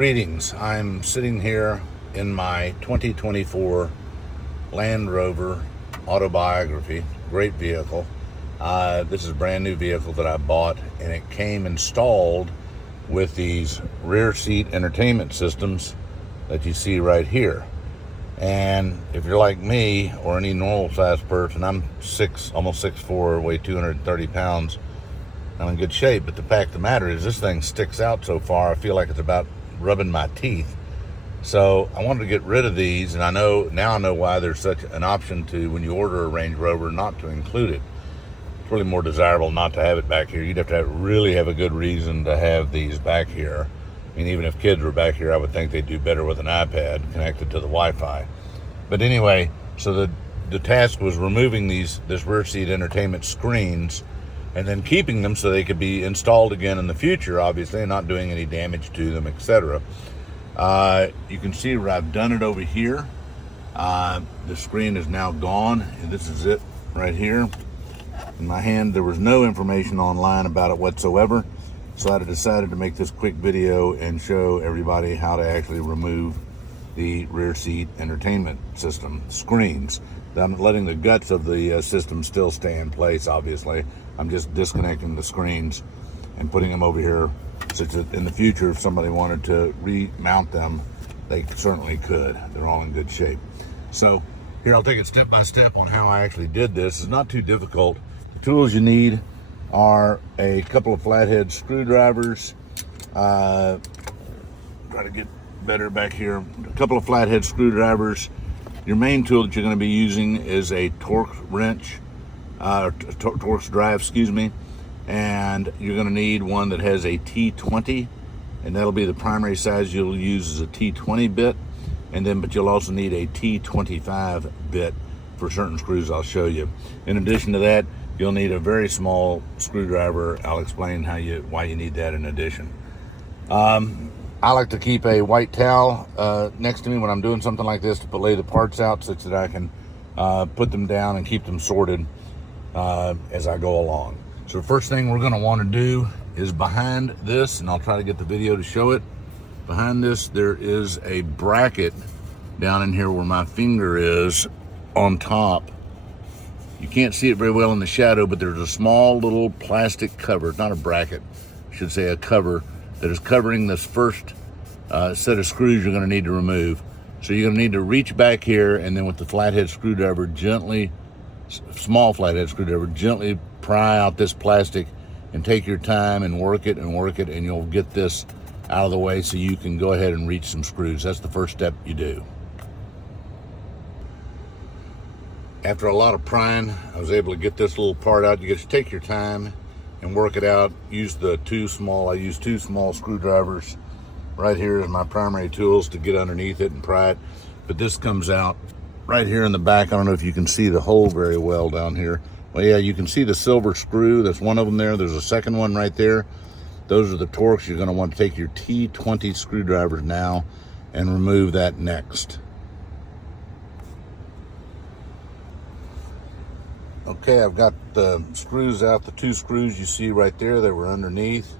Greetings. I'm sitting here in my 2024 Land Rover autobiography. Great vehicle. This is a brand new vehicle that I bought, and it came installed with these rear seat entertainment systems that you see right here. And if you're like me or any normal sized person, I'm almost 6'4", weigh 230 pounds. I'm in good shape, but the fact of the matter is this thing sticks out so far, I feel like it's about rubbing my teeth. So I wanted to get rid of these, and I know why there's such an option to, when you order a Range Rover, not to include it. It's really more desirable not to have it back here. You'd have to really have a good reason to have these back here. I mean, even if kids were back here, I would think they'd do better with an iPad connected to the Wi-Fi. But anyway, so the task was removing this rear seat entertainment screens and then keeping them so they could be installed again in the future, obviously, and not doing any damage to them, etc. You can see where I've done it over here. The screen is now gone, and this is it right here in my hand. There was no information online about it whatsoever, so I decided to make this quick video and show everybody how to actually remove the rear seat entertainment system screens. I'm letting the guts of the system still stay in place, obviously. I'm just disconnecting the screens and putting them over here, so that in the future, if somebody wanted to remount them, they certainly could. They're all in good shape. So here, I'll take it step by step on how I actually did this. It's not too difficult. The tools you need are a couple of flathead screwdrivers. Try to get better back here. A couple of flathead screwdrivers. Your main tool that you're going to be using is a Torx wrench, Torx drive, excuse me, and you're going to need one that has a T20, and that'll be the primary size you'll use as a T20 bit, but you'll also need a T25 bit for certain screws I'll show you. In addition to that, you'll need a very small screwdriver. I'll explain why you need that in addition. I like to keep a white towel next to me when I'm doing something like this to lay the parts out, such that I can put them down and keep them sorted as I go along. So the first thing we're going to want to do is behind this, and I'll try to get the video to show it. Behind this, there is a bracket down in here where my finger is on top. You can't see it very well in the shadow, but there's a small little plastic cover. It's not a bracket, I should say a cover, that is covering this first set of screws you're going to need to remove. So you're going to need to reach back here, and then with the flathead screwdriver, small flathead screwdriver, gently pry out this plastic, and take your time and work it, and you'll get this out of the way so you can go ahead and reach some screws. That's the first step you do. After a lot of prying, I was able to get this little part out. You just take your time and work it out. I use two small screwdrivers right here as my primary tools to get underneath it and pry it. But this comes out right here in the back. I don't know if you can see the hole very well down here. Well, yeah, you can see the silver screw. That's one of them there. There's a second one right there. Those are the Torx. You're going to want to take your T20 screwdrivers now and remove that next. Okay, I've got the screws out, the two screws you see right there that were underneath.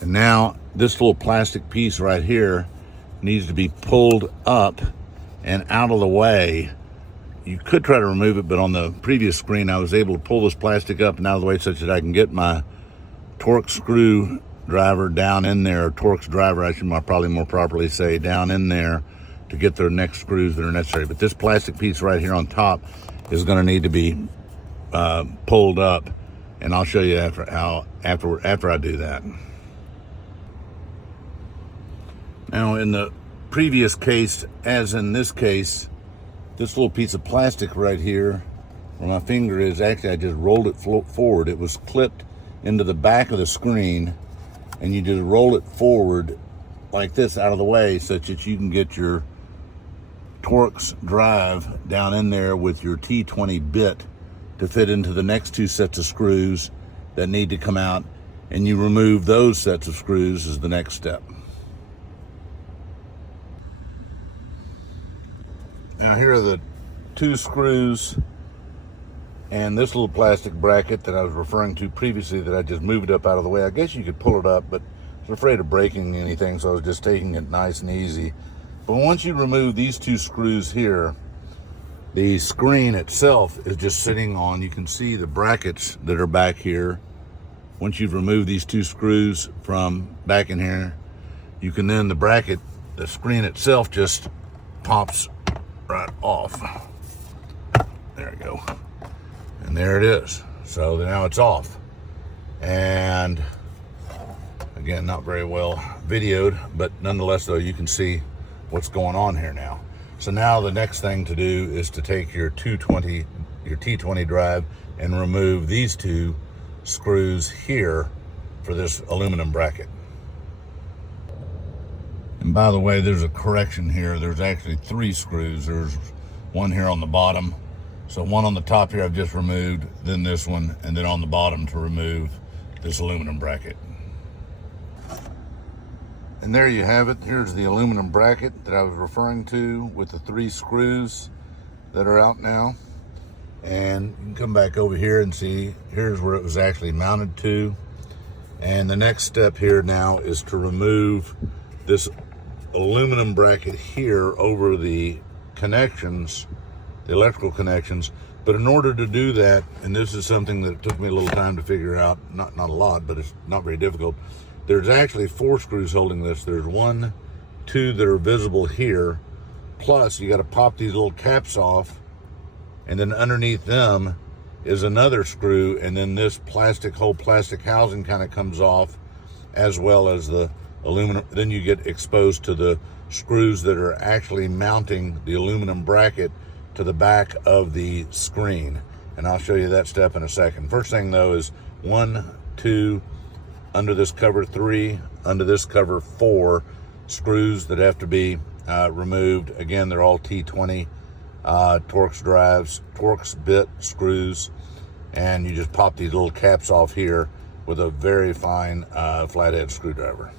And now this little plastic piece right here needs to be pulled up and out of the way. You could try to remove it, but on the previous screen, I was able to pull this plastic up and out of the way such that I can get my Torx screwdriver down in there, or Torx driver, I should probably more properly say, down in there to get the next screws that are necessary. But this plastic piece right here on top is going to need to be pulled up, and I'll show you after I do that. Now, in the previous case, as in this case, this little piece of plastic right here where my finger is, actually I just rolled it forward. It was clipped into the back of the screen, and you just roll it forward like this out of the way such that you can get your Torx drive down in there with your T20 bit to fit into the next two sets of screws that need to come out, and you remove those sets of screws as the next step. Now here are the two screws and this little plastic bracket that I was referring to previously that I just moved up out of the way. I guess you could pull it up, but there's was afraid of breaking anything, so I was just taking it nice and easy. But once you remove these two screws here, the screen itself is just sitting on, you can see the brackets that are back here. Once you've removed these two screws from back in here, you can then, the screen itself just pops right off. There we go. And there it is. So now it's off. And again, not very well videoed, but nonetheless though, you can see what's going on here now. So now the next thing to do is to take your T20 drive and remove these two screws here for this aluminum bracket. And by the way, there's a correction here. There's actually 3 screws. There's one here on the bottom. So one on the top here I've just removed, then this one, and then on the bottom to remove this aluminum bracket. And there you have it. Here's the aluminum bracket that I was referring to with the 3 screws that are out now. And you can come back over here and see, here's where it was actually mounted to. And the next step here now is to remove this aluminum bracket here over the connections, the electrical connections. But in order to do that, and this is something that took me a little time to figure out, not a lot, but it's not very difficult. There's actually 4 screws holding this. There's 1, 2 that are visible here. Plus, you got to pop these little caps off, and then underneath them is another screw, and then this whole plastic housing kind of comes off, as well as the aluminum. Then you get exposed to the screws that are actually mounting the aluminum bracket to the back of the screen. And I'll show you that step in a second. First thing though is 1, 2, under this cover 3, under this cover 4 screws that have to be removed. Again, they're all T20 Torx bit screws, and you just pop these little caps off here with a very fine flathead screwdriver.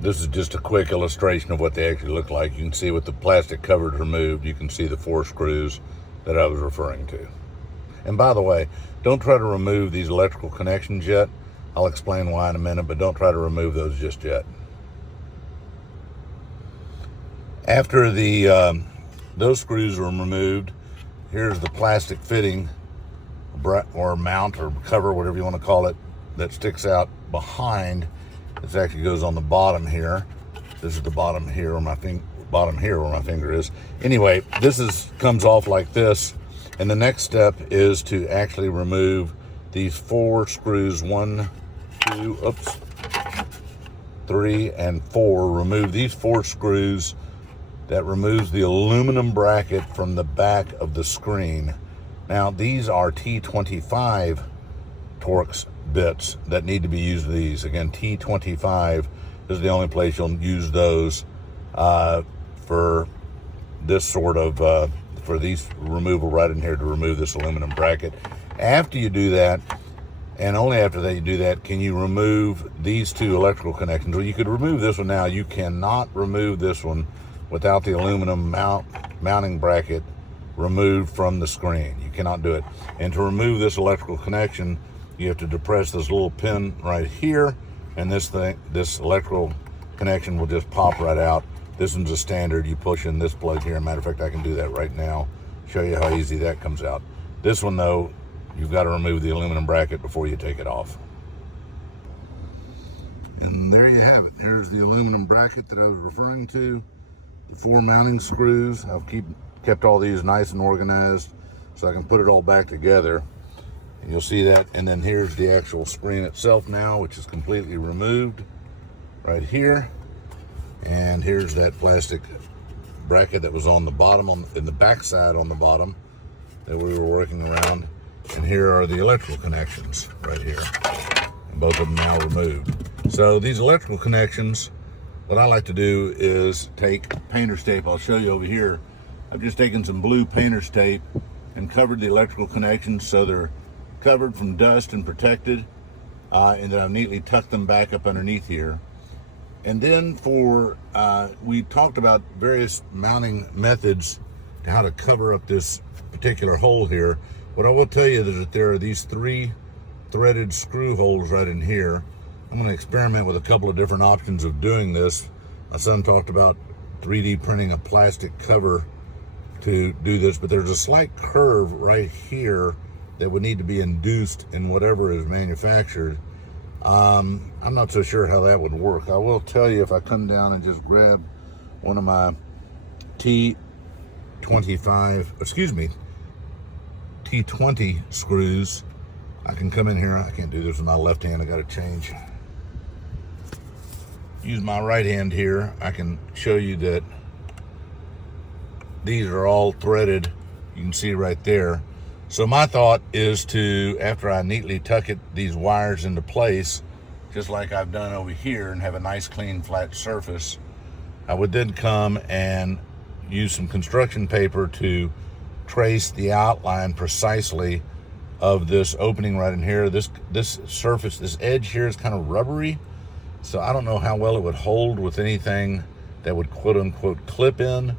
This is just a quick illustration of what they actually look like. You can see with the plastic cover removed, you can see the 4 screws that I was referring to. And by the way, don't try to remove these electrical connections yet. I'll explain why in a minute, but don't try to remove those just yet. After those screws are removed, here's the plastic fitting or mount or cover, whatever you want to call it, that sticks out behind. This actually goes on the bottom here. This is the bottom here where my finger is. Anyway, this comes off like this. And the next step is to actually remove these 4 screws, 1, 2, 3, and 4. Remove these 4 screws. That removes the aluminum bracket from the back of the screen. Now, these are T25 Torx bits that need to be used with these. Again, T25 is the only place you'll use those for this sort of for these removal right in here to remove this aluminum bracket. After you do that, and only after that you do that, can you remove these 2 electrical connections. Well, you could remove this one now. You cannot remove this one without the aluminum mounting bracket removed from the screen. You cannot do it. And to remove this electrical connection, you have to depress this little pin right here, and this electrical connection will just pop right out. This one's a standard. You push in this plug here. Matter of fact, I can do that right now. Show you how easy that comes out. This one though, you've got to remove the aluminum bracket before you take it off. And there you have it. Here's the aluminum bracket that I was referring to. The 4 mounting screws. I've kept all these nice and organized so I can put it all back together. And you'll see that. And then here's the actual screen itself now, which is completely removed right here. And here's that plastic bracket that was on the bottom, in the back side on the bottom that we were working around. And here are the electrical connections right here. And both of them now removed. So these electrical connections, what I like to do is take painter's tape. I'll show you over here. I've just taken some blue painter's tape and covered the electrical connections so they're covered from dust and protected. And then I've neatly tucked them back up underneath here. And then we talked about various mounting methods to how to cover up this particular hole here. What I will tell you is that there are these 3 threaded screw holes right in here. I'm going to experiment with a couple of different options of doing this. My son talked about 3D printing a plastic cover to do this, but there's a slight curve right here that would need to be induced in whatever is manufactured. I'm not so sure how that would work. I will tell you, if I come down and just grab one of my T20 screws, I can come in here. I can't do this with my left hand. I got to change. Use my right hand here. I can show you that these are all threaded. You can see right there. So my thought is to, after I neatly tuck these wires into place, just like I've done over here, and have a nice clean flat surface, I would then come and use some construction paper to trace the outline precisely of this opening right in here. This surface, this edge here is kind of rubbery, so I don't know how well it would hold with anything that would quote unquote clip in.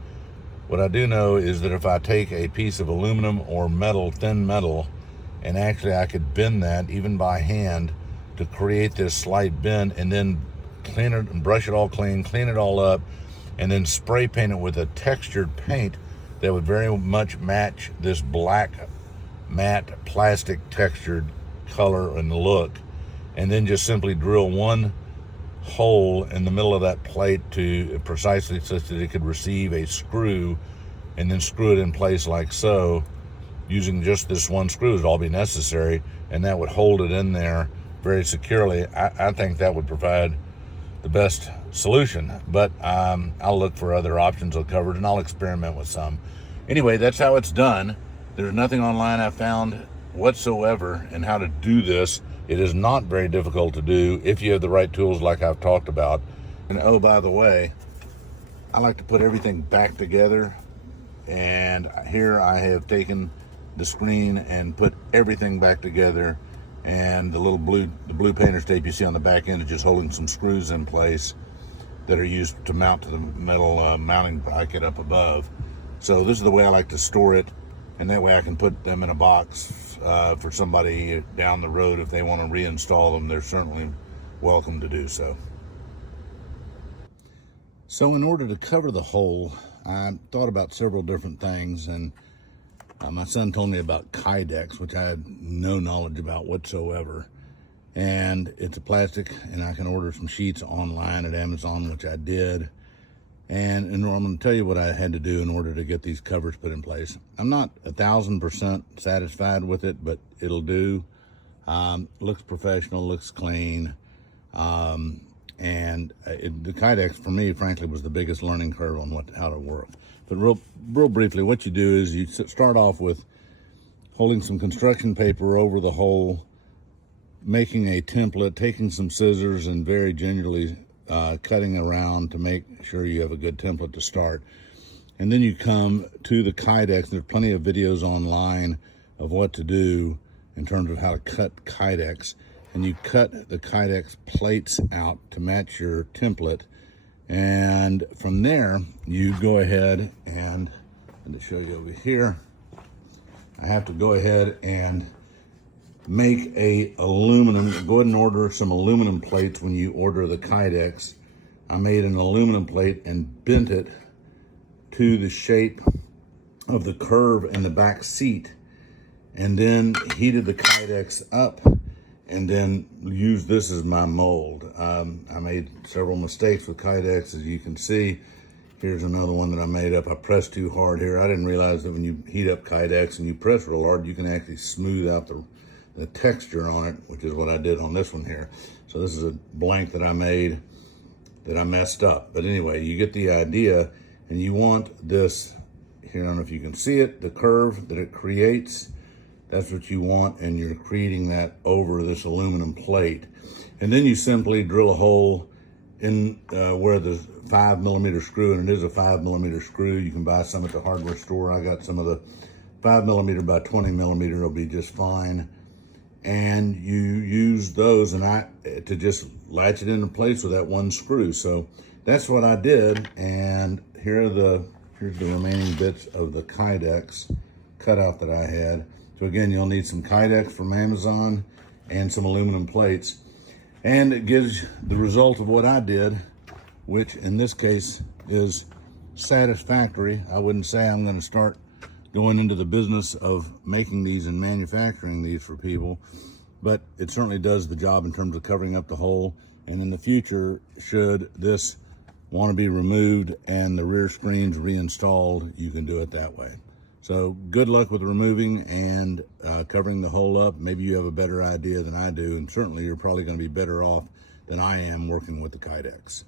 What I do know is that if I take a piece of aluminum or metal, thin metal, and actually I could bend that even by hand to create this slight bend, and then clean it and brush it all clean, clean it all up, and then spray paint it with a textured paint that would very much match this black matte plastic textured color and look, and then just simply drill one hole in the middle of that plate to precisely such that it could receive a screw, and then screw it in place like so. Using just this one screw would all be necessary, and that would hold it in there very securely. I think that would provide the best solution, but I'll look for other options I'll cover, and I'll experiment with some. Anyway, that's how it's done. There's nothing online I found whatsoever in how to do this. It is not very difficult to do if you have the right tools like I've talked about. And oh, by the way, I like to put everything back together, and here I have taken the screen and put everything back together, and the blue painter's tape you see on the back end is just holding some screws in place that are used to mount to the metal mounting bracket up above. So this is the way I like to store it, and that way I can put them in a box for somebody down the road. If they want to reinstall them, they're certainly welcome to do so. So in order to cover the hole, I thought about several different things, and my son told me about Kydex, which I had no knowledge about whatsoever. And it's a plastic, and I can order some sheets online at Amazon, which I did. And I'm going to tell you what I had to do in order to get these covers put in place. I'm not 1,000% satisfied with it, but it'll do. Looks professional, looks clean. The Kydex, for me, frankly, was the biggest learning curve on how to work. But real briefly, what you do is you start off with holding some construction paper over the hole, making a template, taking some scissors, and very gingerly cutting around to make sure you have a good template to start. And then you come to the Kydex. There's plenty of videos online of what to do in terms of how to cut Kydex. And you cut the Kydex plates out to match your template. And from there, you go ahead and to show you over here, I have to go ahead and make a aluminum, go ahead and order some aluminum plates when you order the Kydex. I made an aluminum plate and bent it to the shape of the curve in the back seat, and then heated the Kydex up, and then used this as my mold. I made several mistakes with Kydex, as you can see. Here's another one that I made up. I pressed too hard here. I didn't realize that when you heat up Kydex and you press real hard, you can actually smooth out the texture on it, which is what I did on this one here. So this is a blank that I made that I messed up. But anyway, you get the idea, and you want this here. I don't know if you can see it, the curve that it creates. That's what you want, and you're creating that over this aluminum plate. And then you simply drill a hole in where the 5mm screw, and it is a 5mm screw. You can buy some at the hardware store. I got some of the 5mm by 20mm, will be just fine. And you use those to just latch it into place with that one screw. So that's what I did, and here's the remaining bits of the Kydex cutout that I had. So again, you'll need some Kydex from Amazon and some aluminum plates. And it gives the result of what I did, which in this case is satisfactory. I wouldn't say I'm going to start going into the business of making these and manufacturing these for people, but it certainly does the job in terms of covering up the hole. And in the future, should this want to be removed and the rear screens reinstalled, you can do it that way. So good luck with removing and covering the hole up. Maybe you have a better idea than I do, and certainly you're probably going to be better off than I am working with the Kydex.